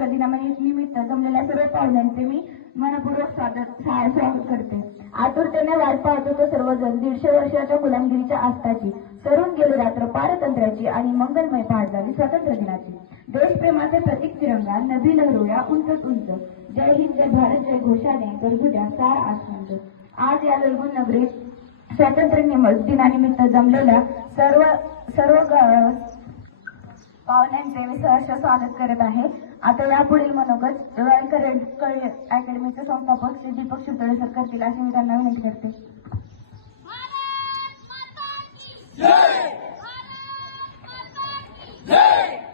स्वातंत्र्य दिनानिमित्त जमलेल्या सर्व पाहुण्यांचे मी मनपूर्वक स्वागत करते। आतुरतेने वाट पाहत होतो सर्वजण 150 वर्षाच्या गुलामगिरीच्या आस्ताची, सरून गेली रात्र पारतंत्र्याची आणि मंगलमय पहाट झाली स्वातंत्र्य दिनाची। देशप्रेमाचे प्रतीक तिरंगा नभी लहरोया उंचच उंच, जय हिंद जय भारत जय घोषाने गरजू द्या सारा आसमंत। आज या ललगुण नगरीत स्वातंत्र्य दिनानिमित्त जमलेल्या सर्व पाहुण्यांचे मी सहर्ष स्वागत करत आहे। आता यापुढील मनोगत रॉयल करिअर अकॅडमीचे संस्थापक श्री दीपक शिवतळे सर करतील अशी मी त्यांना विनंती करते। जय!